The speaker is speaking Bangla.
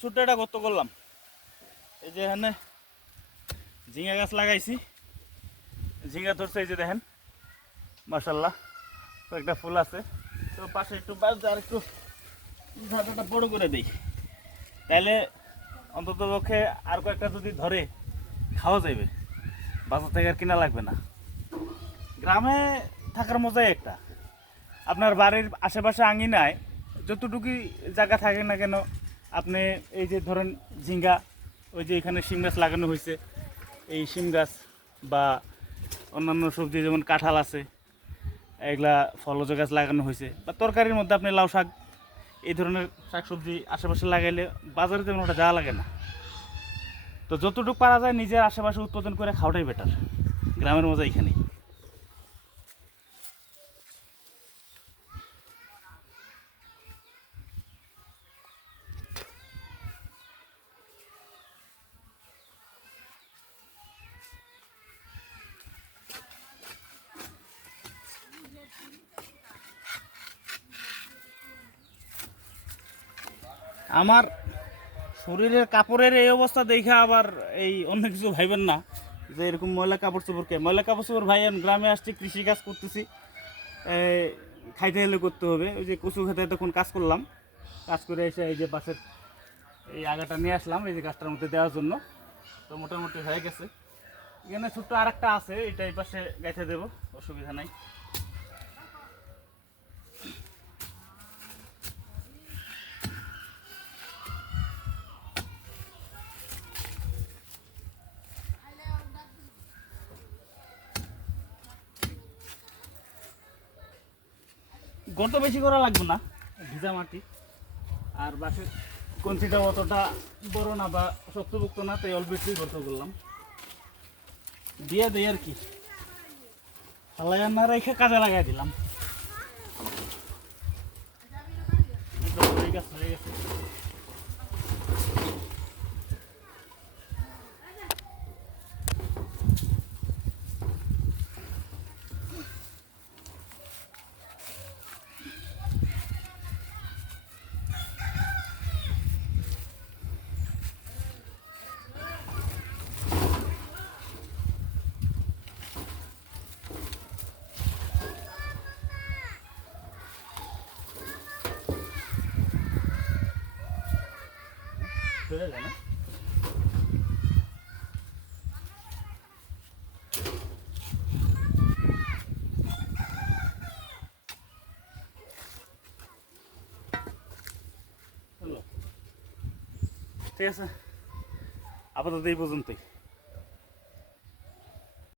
ছোট্ট একটা গর্ত করলাম। এই যে এখানে ঝিঙা গাছ লাগাইছি। ঝিঙা ধরছে এই যে দেখেন মাসাল্লাহ কয়েকটা ফুল আছে। তো পাশে একটু বাস আর একটু ঝাঁটাটা বড় করে দিই। তাইলে অন্তত পক্ষে আর কয়েকটা যদি ধরে, খাওয়া যাবে বাজার থেকে আর কিনা লাগবে না। গ্রামে থাকার মজাই একটা। আপনার বাড়ির আশেপাশে আঙিনায় যতটুকুই জায়গা থাকে না কেন আপনি এই যে ধরেন ঝিঙ্গা, ওই যে এখানে শিম গাছ লাগানো হয়েছে, এই শিম গাছ বা অন্যান্য সবজি যেমন কাঁঠাল আছে, এগুলা ফলজ গাছ লাগানো হয়েছে। বা তরকারির মধ্যে আপনি লাউ শাক, এই ধরনের শাকসবজি আশেপাশে লাগাইলে বাজারে তেমন ওটা যাওয়া লাগে না। তো যতটুকু পারা যায় নিজের আশেপাশে উৎপাদন করে খাওয়াটাই বেটার গ্রামের মজা এখানেই। আমার শরীরের কাপড়ের এই অবস্থা দেখে আবার এই অন্য কিছু ভাইবেন না, যে এরকম ময়লা কাপড় চোপড়কে ময়লা কাপড় চোপড় ভাই, আমি গ্রামে আসছি, কৃষি কাজ করতেছি। খাইতে হলে করতে হবে। ওই যে কচু খেতে তখন কাজ করলাম। কাজ করে এসে এই যে পাশের এই আগাটা নিয়ে আসলাম, এই যে গাছটার মধ্যে দেওয়ার জন্য। তো মোটামুটি হয়ে গেছে। এখানে ছোট্ট আর একটা আছে, এটা এই পাশে গাইতে দেবো, অসুবিধা নাই। গর্ত বেশি করা লাগবে না। ভিজা মাটি। আর বাকি কঞ্চিটা অতটা বড় না বা শক্তভুক্ত না তাই অল্প একটুই গর্ত করলাম। দিয়ে দেয় আর কি। হালাই না রেখে কাজে লাগাই দিলাম। হয়ে গেছে, চলে যায় না? ঠিক আছে। আপাতত এই পর্যন্তই।